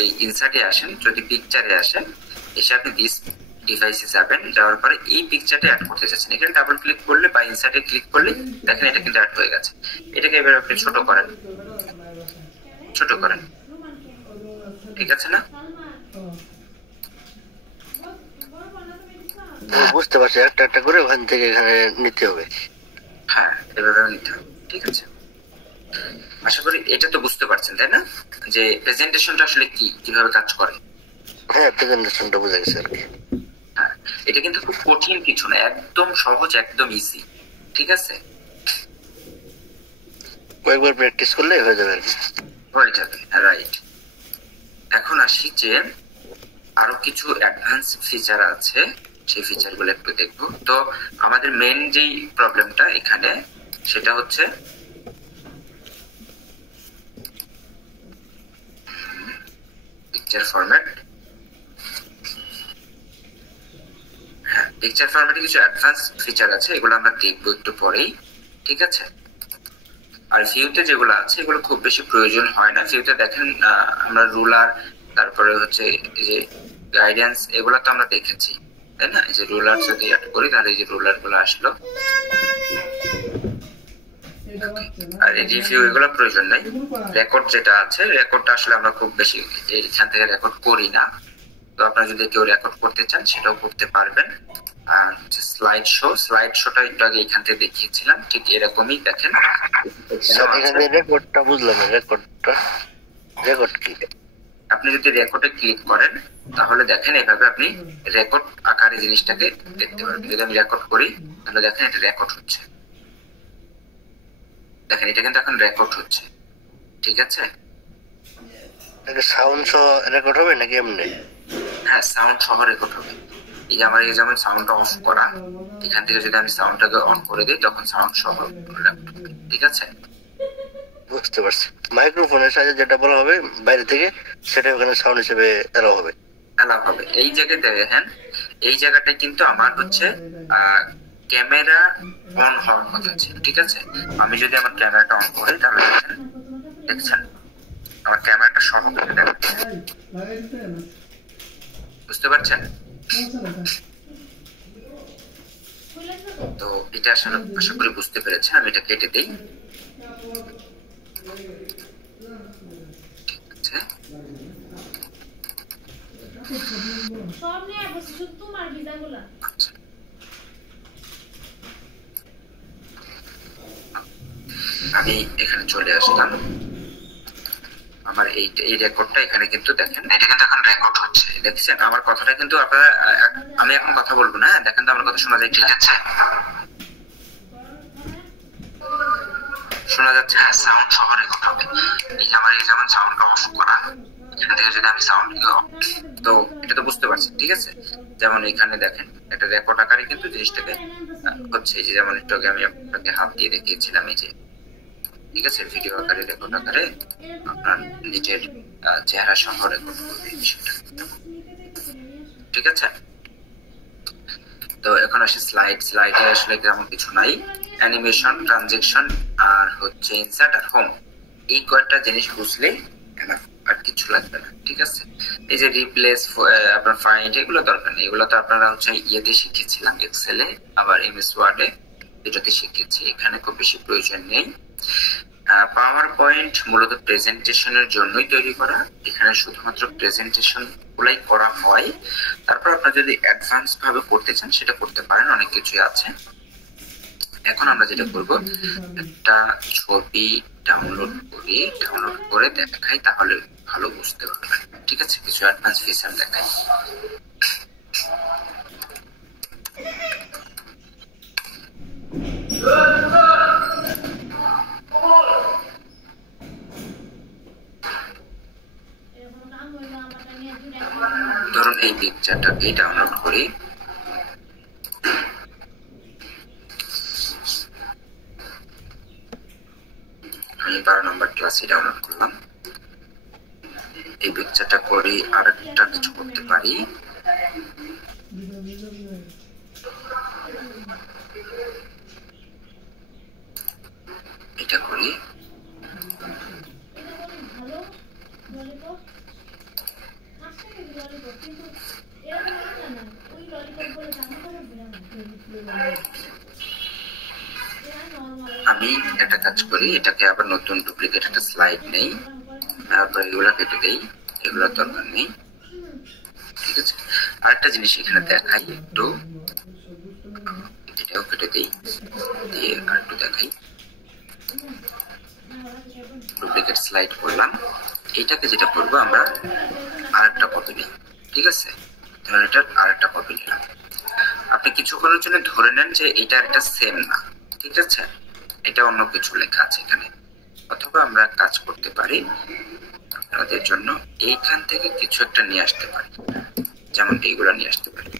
এই ইনসার্টে আসেন, যদি পিকচারে আসেন, এসে আপনি দিস ডিভাইসে যাবেন, যাওয়ার পরে এই পিকচারটা অ্যাড করতে চাচ্ছেন, এখানে ডাবল ক্লিক করলে বা ইনসার্টে ক্লিক করলে দেখেন এটা কিন্তু অ্যাড হয়ে গেছে। এটাকে এবার আপনি ছোট করেন, ছোট করেন, ঠিক আছে না? বুঝতে পারছি, একটা একটা করে ওখান থেকে এখানে নিতে হবে। হ্যাঁ, এভাবে নিতে হবে, ঠিক আছে। আশা করি এটা তো বুঝতে পারছেন, তাই না, যে প্রেজেন্টেশনটা আসলে কি, কিভাবে কাজ করে। হ্যাঁ, প্রেজেন্টেশনটা বুঝে গেছে আর কি। হ্যাঁ, এটা কিন্তু খুব কঠিন কিছু না, একদম সহজ, একদম ইজি, ঠিক আছে। কয়েকবার প্র্যাকটিস করলে হয়ে যাবে আর কি। হয়ে যাবে, রাইট। এখন আসি যে আরো কিছু অ্যাডভান্স ফিচার আছে, সেই ফিচার গুলো একটু দেখবো। তো আমাদের মেন যেই প্রবলেমটা এখানে, সেটা হচ্ছে পিকচার ফরম্যাট। হ্যাঁ, পিকচার ফরম্যাটে কিছু অ্যাডভান্স ফিচার আছে, এগুলো আমরা দেখবো একটু পরেই, ঠিক আছে। আর ভিউতে যেগুলো আছে এগুলো খুব বেশি প্রয়োজন হয় না। ভিউতে দেখেন আমরা রুলার, তারপরে হচ্ছে এই যে গাইডেন্স, এগুলো তো আমরা দেখেছি, তাই না। এই যে রুলার যদি অ্যাড করি তাহলে এই যে রুলার গুলো আসলো, আর এই রিভিউ এগুলো প্রয়োজন নাই। রেকর্ড যেটা আছে, রেকর্ডটা আসলে আমরা খুব বেশি এখান থেকে রেকর্ড করি না, তো আপনারা যদি কেউ রেকর্ড করতে চান সেটাও করতে পারবেন। আর স্লাইড শো, স্লাইড শোটা একটু আগে এখান থেকে দেখিয়েছিলাম, ঠিক এরকমই দেখেন। এখানে রেকর্ডটা বুঝলাম না, রেকর্ডটা রেকর্ড কি? আপনি যদি রেকর্ডে ক্লিক করেন তাহলে দেখেন এভাবে আপনি রেকর্ড আকারে জিনিসটাকে দেখতে পারবেন। যদি আমি রেকর্ড করি তাহলে দেখেন এটা রেকর্ড হচ্ছে, দেখেন এটা কিন্তু এখন রেকর্ড হচ্ছে, ঠিক আছে। এটা সাউন্ড সহ রেকর্ড হবে নাকি এমনি? হ্যাঁ, সাউন্ড সহ রেকর্ড হবে। এই যে আমার এই যেমন সাউন্ডটা অফ করা, এখান থেকে যদি আমি সাউন্ডটাকে অন করে দিই তখন সাউন্ড সহ রেকর্ড হবে, ঠিক আছে। বুঝতে পারছি, মাইক্রোফোনের সাথে যেটা বলা হবে বাইরে থেকে সেটা ওখানে সাউন্ড হিসেবে এলাও হবে, এলাও হবে। এই জায়গায় দেখেন, এই জায়গাটায় কিন্তু আমার হচ্ছে ক্যামেরা অন হওয়ার কথা ছিল, ঠিক আছে। আমি যদি আমার ক্যামেরাটা অন করি তাহলে দেখেন, দেখছেন আমার ক্যামেরাটা সহ কিন্তু দেখাচ্ছে, বুঝতে পারছেন। তো এটা আসলে আশা করি বুঝতে পেরেছেন। আমি এটা কেটে দিই, ঠিক আছে। আমি এখানে চলে আসলাম, আমার এই রেকর্ডটা এখানে কিন্তু দেখেন, এটা কিন্তু এখন রেকর্ড হচ্ছে, দেখছেন আমার কথাটা কিন্তু আপনারা, আমি এখন কথা বলবো না, দেখেন তো আমার কথা শোনা যায়, ঠিক আছে, শোনা যাচ্ছে। হ্যাঁ, সাউন্ড সহ রেকর্ড হবে। এই যে আমার এই যেমন সাউন্ডটা অফ করা, এখান থেকে যদি আমি সাউন্ড, তো এটা তো বুঝতে পারছেন, ঠিক আছে। যেমন এখানে দেখেন একটা রেকর্ড আকারে কিন্তু জিনিসটাকে হচ্ছে, এই যে যেমন একটু আগে আমি আপনাকে হাত দিয়ে দেখিয়েছিলাম, এই যে, ঠিক আছে, ভিডিও আকারে রেকর্ড আকারে আপনার নিজের চেহারা সহ রেকর্ড করবে বিষয়টা, ঠিক আছে। তো এখন আসে স্লাইড। স্লাইডে আসলে তেমন কিছু নাই, অ্যানিমেশন, ট্রানজেকশন আর হচ্ছে ইনসার্ট আর হোম, এই কয়েকটা জিনিস বুঝলেই আর কিছু লাগবে না, ঠিক আছে। এই যে রিপ্লেস, আপনার ফাইন্ড, এগুলো দরকার নেই, এগুলো তো আপনারা হচ্ছে ইয়েতে শিখেছিলাম, এক্সেলে আবার এমএস ওয়ার্ডে, দুটোতে শিখেছি, এখানে খুব বেশি প্রয়োজন নেই। পাওয়ার পয়েন্ট মূলত প্রেজেন্টেশনের জন্যই তৈরি করা, এখানে শুধুমাত্র প্রেজেন্টেশন গুলাই করা হয়। তারপর আপনারা যদি অ্যাডভান্স ভাবে করতে চান সেটা করতে পারেন, অনেক কিছুই আছে। এখন আমরা যেটা করব, একটা ছবি ডাউনলোড করি, ডাউনলোড করে দেখাই, তাহলে ভালো বুঝতে পারবেন, ঠিক আছে। কিছু অ্যাডভান্স ফিচার দেখাই। ধরুন এই পিকচারটাকে ডাউনলোড করি, আমি 12 নম্বর ক্লাসে ডাউনলোড করলাম। এই পিকচারটা করি, আর একটা কিছু করতে পারি, এটা করি, আমি একটা কাজ করি, এটাকে আবার নতুন ডুপ্লিকেট একটা স্লাইড নেই, তারপর এগুলা কেটে দেই, এগুলোর দরকার নেই। ঠিক আছে, আরেকটা জিনিস এখানে দেখাই একটু, এটাও কেটে দেই, দিয়ে আরেকটু দেখাই। ডুপ্লিকেট স্লাইড করলাম, এইটাকে যেটা করবো আমরা আরেকটা কপি নিই। ঠিক আছে, ধরুন এটার আরেকটা কপি নিলাম। আপনি কিছুক্ষণের জন্য ধরে নেন যে এটা একটা সেম না, ঠিক আছে, এটা অন্য কিছু লেখা আছে এখানে। অথবা আমরা কাজ করতে পারি, আপনাদের জন্য এইখান থেকে কিছু একটা নিয়ে আসতে পারি, যেমন এইগুলা নিয়ে আসতে পারি।